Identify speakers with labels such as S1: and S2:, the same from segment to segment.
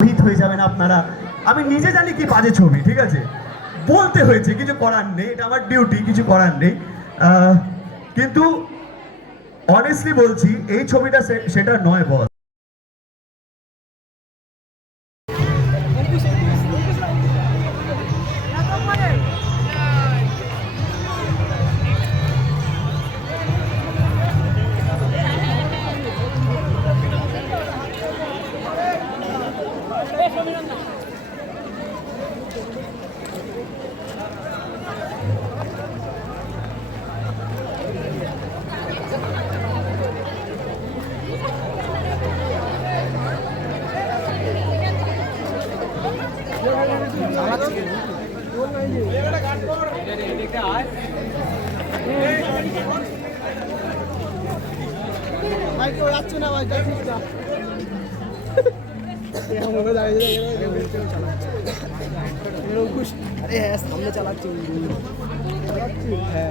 S1: ভীত হয়ে যাবেন আপনারা। আমি নিজে জানি কি বাজে ছবি, ঠিক আছে? বলতে হয়েছে, কিছু করার নেই, এটা আমার ডিউটি কিছু করার নেই। কিন্তু অনেস্টলি বলছি, এই ছবিটা সেটা নয় বস
S2: আরে হ্যাঁ সামনে চালাচ্ছি চালাচ্ছি হ্যাঁ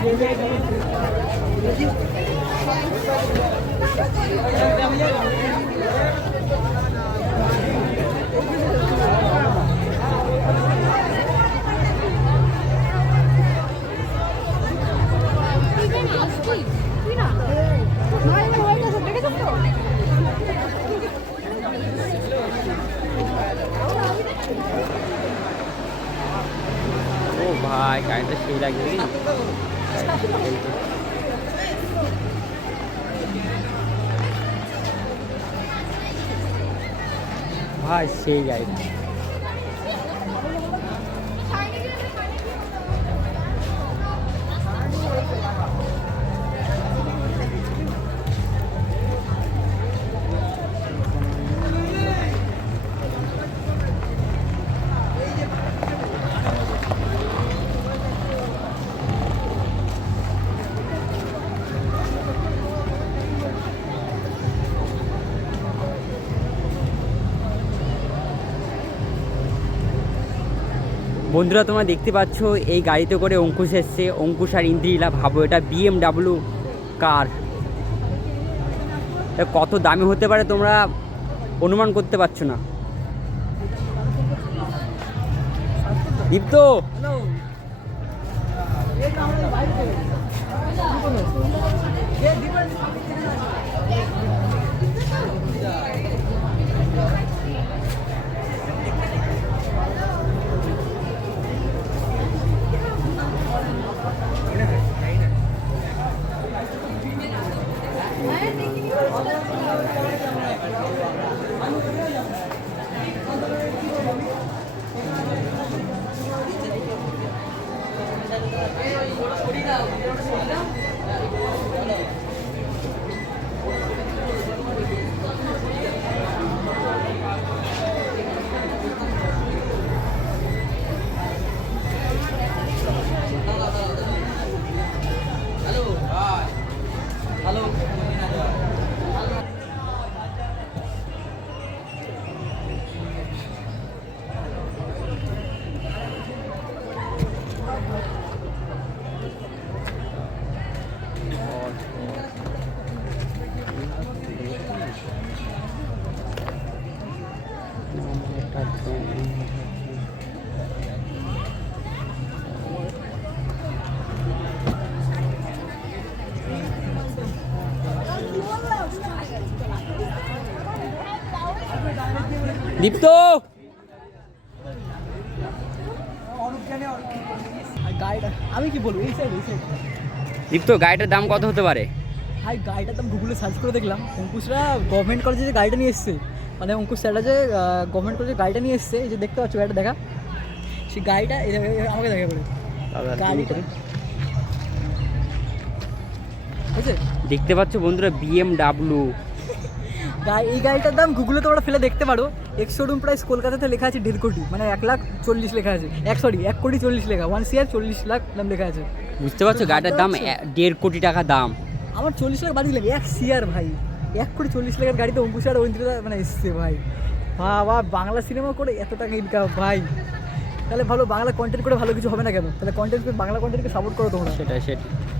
S3: ও ভাই গাড়িটা সেই লাগবে কি ভাই সেই গাড়িটা। বন্ধুরা, তোমরা দেখতে পাচ্ছ, এই গাড়িতে করে অঙ্কুশ এসছে। অঙ্কুশ আর ইন্দ্রিলা ভাবো, এটা বিএমডাব্লিউ কার কত দামি হতে পারে তোমরা অনুমান করতে পারছ না? দীপ্ত!
S4: দীপ্ত!
S5: আমি কি বলব? এই সাইড এই সাইড
S4: দীপ্ত গাড়িটার দাম কত হতে পারে?
S5: ভাই গাড়িটা তো আমি গুগলে সার্চ করে দেখলাম। অঙ্কুশরা গভর্নমেন্ট কলেজে যে গাড়িটা নিয়ে এসছে মানে অঙ্কুশ স্যাররা যে গভর্নমেন্ট কলেজে গাড়িটা নিয়ে এসছে এই যে দেখতে পাচ্ছ গাড়িটা দেখা। সেই গাড়িটা আমাকে দেখা। গাড়িটা বুঝছে
S4: দেখতে পাচ্ছ বন্ধুরা বিএমডাব্লিউ
S5: এই গাড়িটার দাম গুগলে তোমরা ফেলে দেখতে পারো। এক্স শোরুম প্রাইস কলকাতাতে লেখা আছে দেড় কোটি। মানে এক লাখ চল্লিশ লেখা আছে। এক সরি এক কোটি চল্লিশ লেখা। ওয়ান সিয়ার চল্লিশ লাখ দাম লেখা আছে।
S4: বুঝতে পারছ গাড়িটার দাম দেড় কোটি টাকা দাম।
S5: আমার চল্লিশ লাখ বাদ দিলাম এক সিয়ার ভাই। এক কোটি চল্লিশ লাখের গাড়িতে অঙ্কুশ আর ঐন্দ্রিতা মানে এসছে ভাই। বাবা, বাংলা সিনেমা করে এত টাকা ইনকাম ভাই। তাহলে ভালো বাংলা কন্টেন্ট করে ভালো কিছু হবে না কেন? তাহলে কন্টেন্ট বাংলা কন্টেন্টকে সাপোর্ট করো তোমরা।
S4: সেটাই সেটাই।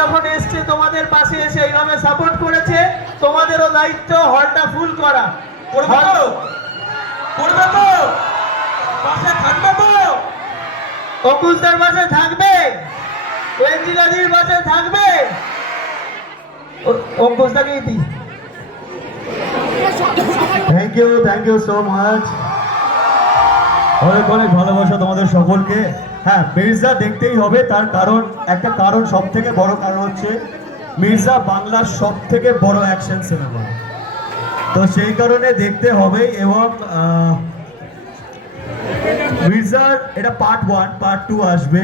S1: যখন এসছে তোমাদের পাশে এসে এইভাবে সাপোর্ট করেছে তোমাদেরও দায়িত্ব হলটা ফুল করা। করবে তো? করবে তো? পাশে থাকবে তো? অকুলদার পাশে থাকবে? ওয়েঞ্জিলাদির পাশে থাকবে? অঙ্কুশদাকেই দিই thank you thank you so much অনেক অনেক ভালোবাসা তোমাদের সকলকে। হ্যাঁ মির্জা দেখতেই হবে তার কারণ, একটা কারণ সব থেকে বড় কারণ হচ্ছে মির্জা বাংলার সব থেকে বড় অ্যাকশন সিনেমা তো সেই কারণে দেখতে হবে এবং মির্জার এটা পার্ট ওয়ান পার্ট টু আসবে।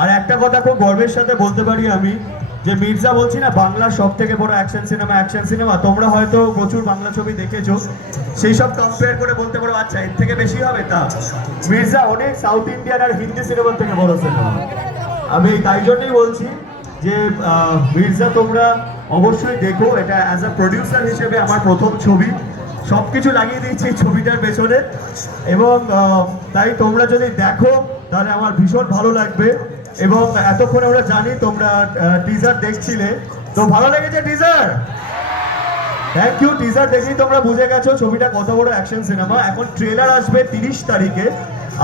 S1: আর একটা কথা খুব গর্বের সাথে বলতে পারি আমি, যে মির্জা বলছি না, বাংলার সব থেকে বড় অ্যাকশন সিনেমা অ্যাকশন সিনেমা তোমরা হয়তো প্রচুর বাংলা ছবি দেখেছ। সেই সব কম্পেয়ার করে বলতে পারো আচ্ছা এর থেকে বেশি হবে তা। মির্জা অনেক সাউথ ইন্ডিয়ান আর হিন্দি সিনেমার থেকে বড় সিনেমা আমি তাই জন্যই বলছি যে মির্জা তোমরা অবশ্যই দেখো, এটা অ্যাজ আ প্রডিউসার হিসেবে আমার প্রথম ছবি। সব কিছু লাগিয়ে দিয়েছি এই ছবিটার পেছনে। এবং তাই তোমরা যদি দেখো, তাহলে আমার ভীষণ ভালো লাগবে। এবং এতক্ষণ আমরা জানি তোমরা টিজার দেখছিলে। তো ভালো লেগেছে টিজার থ্যাংক ইউ টিজার দেখেই তোমরা বুঝে গেছো ছবিটা কত বড় অ্যাকশন সিনেমা এখন ট্রেলার আসবে তিরিশ তারিখে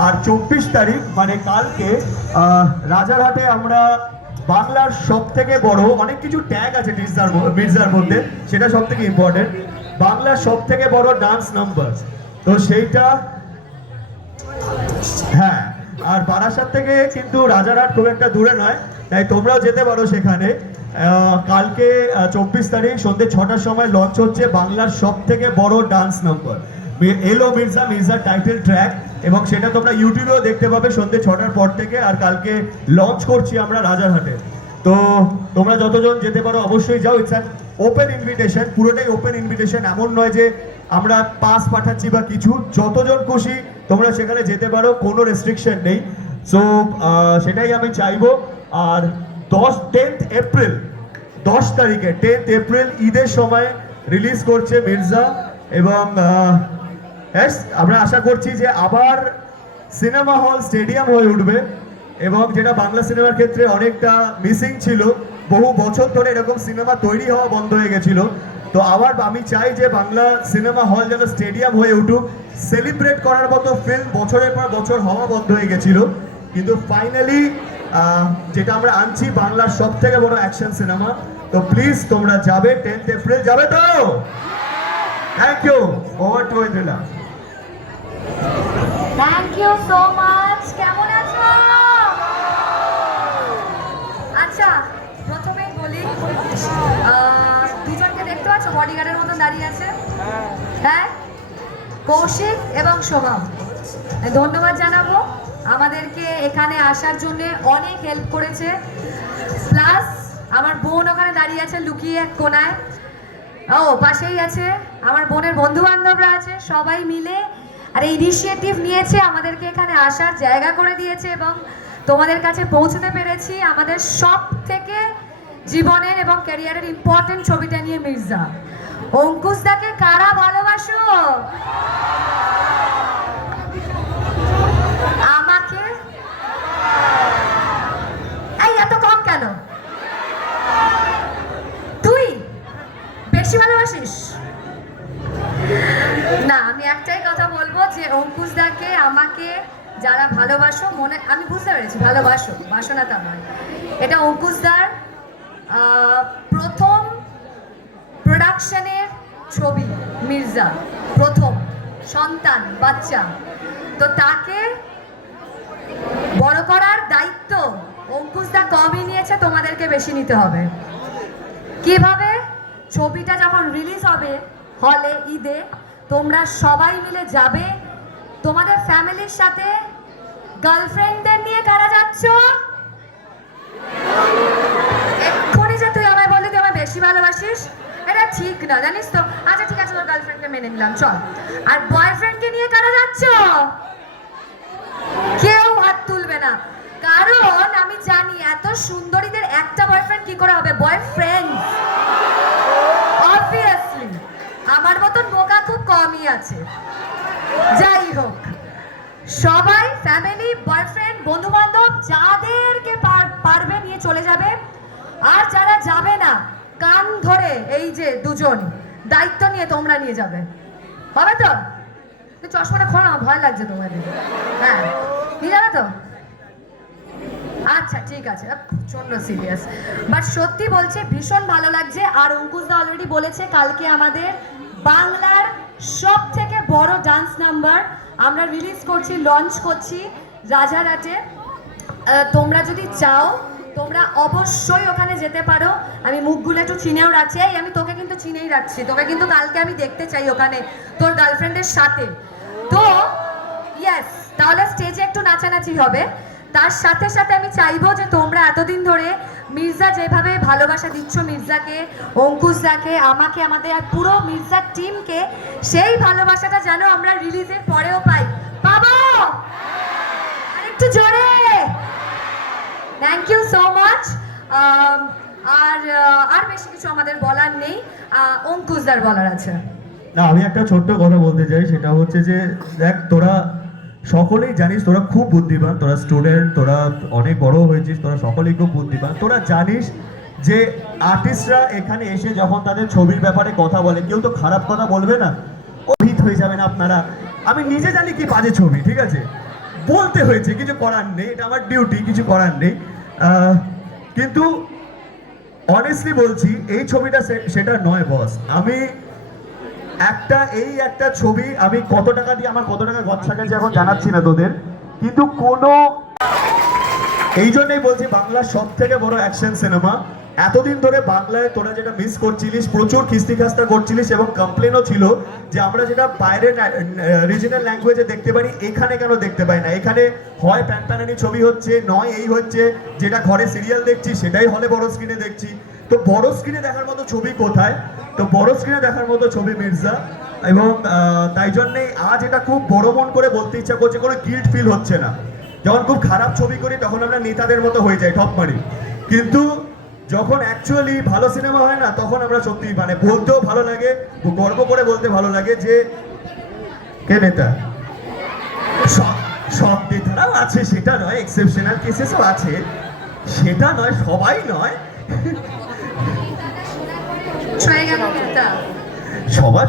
S1: আর চব্বিশ তারিখ মানে কালকে। রাজারহাটে আমরা বাংলার সব থেকে বড়, অনেক কিছু ট্যাগ আছে টিজার মির্জার মধ্যে, সেটা সব থেকে ইম্পর্টেন্ট বাংলার সব থেকে বড় ডান্স নাম্বার তো সেইটা হ্যাঁ আর বারাসাত থেকে কিন্তু রাজারহাট খুব একটা দূরে নয়, তাই তোমরাও যেতে পারো সেখানে। কালকে চব্বিশ তারিখ সন্ধ্যে ছটার সময় লঞ্চ হচ্ছে বাংলার সব থেকে বড় ডান্স নম্বর এলো মির্জা মির্জার টাইটেল ট্র্যাক এবং সেটা তোমরা ইউটিউবেও দেখতে পাবে সন্ধ্যে ছটার পর থেকে, আর কালকে লঞ্চ করছি আমরা রাজারহাটে। তো তোমরা যতজন যেতে পারো অবশ্যই যাও। ইটস অ্যান ওপেন ইনভিটেশন পুরোটাই ওপেন ইনভিটেশন এমন নয় যে আমরা পাস পাঠাচ্ছি বা কিছু। যতজন খুশি তোমরা সেখানে যেতে পারো, কোনো রেস্ট্রিকশন নেই। সো সেটাই আমি চাইব। আর দশ টেন্থ এপ্রিল দশ তারিখে টেন্থ এপ্রিল ঈদের সময় রিলিজ করছে মির্জা এবং আমরা আশা করছি যে আবার সিনেমা হল স্টেডিয়াম হয়ে উঠবে এবং যেটা বাংলা সিনেমার ক্ষেত্রে অনেকটা মিসিং ছিল, বহু বছর ধরে এরকম সিনেমা তৈরি হওয়া বন্ধ হয়ে গেছিল। তো আবার আমি চাই যে বাংলা সিনেমা হল যেন স্টেডিয়াম হয়ে উঠুক সেলিব্রেট করার মতো ফিল্ম বছরের পর বছর হওয়া বন্ধ হয়ে গেছিল। কিন্তু ফাইনালি যেটা আমরা আনছি বাংলার সব থেকে বড় অ্যাকশন সিনেমা তো প্লিজ তোমরা যাবে টেন্থ এপ্রিল যাবে তো? Thank you over to Indrila
S6: thank you so much কেমন আছো? আচ্ছা প্রথমেই বলি আহ, দুজনকে দেখতে পাচ্ছ? বডিগার্ডের মতন দাঁড়িয়ে আছে। হ্যাঁ। কৌশিক এবং শোভম ধন্যবাদ জানাব। আমাদেরকে এখানে আসার জন্য অনেক হেল্প করেছে। প্লাস আমার বোন ওখানে দাঁড়িয়ে আছে লুকিয়ে এক কোনায়। ও, পাশেই আছে। আমার বোনের বন্ধু বান্ধবরা আছে, সবাই মিলে আর ইনিশিয়েটিভ নিয়েছে আমাদেরকে এখানে আসার, জায়গা করে দিয়েছে এবং তোমাদের কাছে পৌঁছতে পেরেছি আমাদের সব থেকে জীবনের এবং ক্যারিয়ারের ইম্পর্টেন্ট ছবিটা নিয়ে মির্জা। অঙ্কুশ দাকে কারা ভালোবাসো আমাকে এই এত কম কেন তুই বেশি ভালোবাসিস না, আমি একটাই কথা বলব যে অঙ্কুশ দাকে আমাকে যারা ভালোবাসো, মনে, আমি বুঝতে পেরেছি, ভালোবাসো বাসো না তা নয়। এটা অঙ্কুশ দার প্রথম প্রোডাকশনের ছবি, মির্জা, প্রথম, সন্তান, বাচ্চা। তো তাকে বড় করার দায়িত্ব অঙ্কুশ দা কমই নিয়েছে, তোমাদেরকে বেশি নিতে হবে। কীভাবে ছবিটা যখন রিলিজ হবে হলে, ঈদে, তোমরা সবাই মিলে যাবে। তোমাদের ফ্যামিলির সাথে। গার্লফ্রেন্ডদের নিয়ে কারা যাচ্ছ? এক্ষুনি যে তুই আমায় বললি, তুই আমায় বেশি ভালোবাসিস? এটা ঠিক না, জানিস তো? আচ্ছা ঠিক আছে, তোর গার্লফ্রেন্ডকে মেনে নিলাম, চল। আর বয়ফ্রেন্ডকে নিয়ে কারা যাচ্ছ? কেউ হাত তুলবে না। কারণ আমি জানি এত সুন্দরীদের একটা বয়ফ্রেন্ড কি করে হবে? বয়ফ্রেন্ড অবভিয়াসলি আমার মতন কমই আছে। যাই হোক, সবাই ফ্যামিলি বয়ফ্রেন্ড বন্ধু বান্ধব যাদেরকে পার- পারবে নিয়ে চলে যাবে। আর যারা যাবে না, কান ধরে এই যে দুজন, দায়িত্ব নিয়ে তোমরা নিয়ে যাবে। হবে তো? চশমাটা খোলো না, ভয় লাগছে তোমাদের। হ্যাঁ নিয়ে যাবে তো? আচ্ছা ঠিক আছে। প্রচণ্ড সিরিয়াস বাট সত্যি বলছে, ভীষণ ভালো লাগছে। আর অঙ্কুশ দা অলরেডি বলেছে, কালকে আমাদের বাংলার সব থেকে বড় ডান্স নাম্বার আমরা রিলিজ করছি লঞ্চ করছি রাজারহাটে। তোমরা যদি চাও, তোমরা অবশ্যই ওখানে যেতে পারো। আমি মুখগুলো একটু চিনেও রাখছি। এই, আমি তোকে কিন্তু চিনেই রাখছি। তোকে কিন্তু কালকে আমি দেখতে চাই ওখানে, তোর গার্লফ্রেন্ডের সাথে। তো ইয়েস তাহলে স্টেজে একটু নাচানাচি হবে। তার সাথে সাথে আমি চাইব যে তোমরা এতদিন ধরে মির্জা, যেভাবে ভালোবাসা দিচ্ছ মির্জাকে, অঙ্কুশ দাকে, আমাকে, আমাদের পুরো মির্জার টিমকে, সেই ভালোবাসাটা যেন আমরা রিলিজের পরেও পাই। পাবো আরেকটু জোরে! থ্যাংক ইউ সো মাচ আর আর বেশি কিছু আমাদের বলার নেই। অঙ্কুশদার বলার আছে।
S1: না, আমি একটা ছোট্ট কথা বলতে চাই, সেটা হচ্ছে যে, দেখ, তোরা সকলেই জানিস তোরা খুব বুদ্ধিমান, তোরা স্টুডেন্ট তোরা অনেক বড় হয়েছিস, তোরা সকলেই খুব বুদ্ধিমান। তোরা জানিস যে আর্টিস্টরা এখানে এসে যখন তাদের ছবির ব্যাপারে কথা বলে, কেউ তো খারাপ কথা বলবে না। ও হিট হয়ে যাবেন আপনারা। আমি নিজে জানি কি বাজে ছবি, ঠিক আছে? বলতে হয়েছে, কিছু করার নেই, এটা আমার ডিউটি কিছু করার নেই। কিন্তু অনেস্টলি বলছি, এই ছবিটা সেটা নয় বস আমি একটা, এই একটা ছবি, আমি কত টাকা দিয়ে, আমার কত টাকা গচ্ছা গেছে এখন জানাচ্ছি না তোদের, কিন্তু কোনো এই জন্যই বলছি বাংলার সব থেকে বড় অ্যাকশন সিনেমা এতদিন ধরে বাংলায় তোরা যেটা মিস করছিলিস, প্রচুর খিস্তি খাস্তা করছিলিস এবং কমপ্লেনও ছিল যে আমরা যেটা বাইরে রিজনাল ল্যাঙ্গুয়েজে দেখতে পারি, এখানে কেন দেখতে পাই না? এখানে হয় প্যান প্যানানি ছবি হচ্ছে, নয় এই হচ্ছে, যেটা ঘরে সিরিয়াল দেখছি, সেটাই হলে বড় স্ক্রিনে দেখছি। তো বড় স্ক্রিনে দেখার মতো ছবি কোথায়? তো বড় স্ক্রিনে দেখার মতো ছবি মির্জা। এবং তাই জন্যেই আজ এটা খুব বড় মন করে বলতে ইচ্ছা করছে, কোনো গিল্ট ফিল হচ্ছে না। যখন খুব খারাপ ছবি করি, তখন আমরা নেতাদের মতো হয়ে যাই ঠপ মারি কিন্তু যখন অ্যাকচুয়ালি ভালো সিনেমা হয় না তখন আমরা সত্যি মানে বলতেও ভালো লাগে গর্ব করে বলতে ভালো লাগে যে কে নেতা? সব নেতারাও আছে সেটা নয় এক্সেপশনাল কেসেসও আছে সেটা নয় সবাই নয়। সবার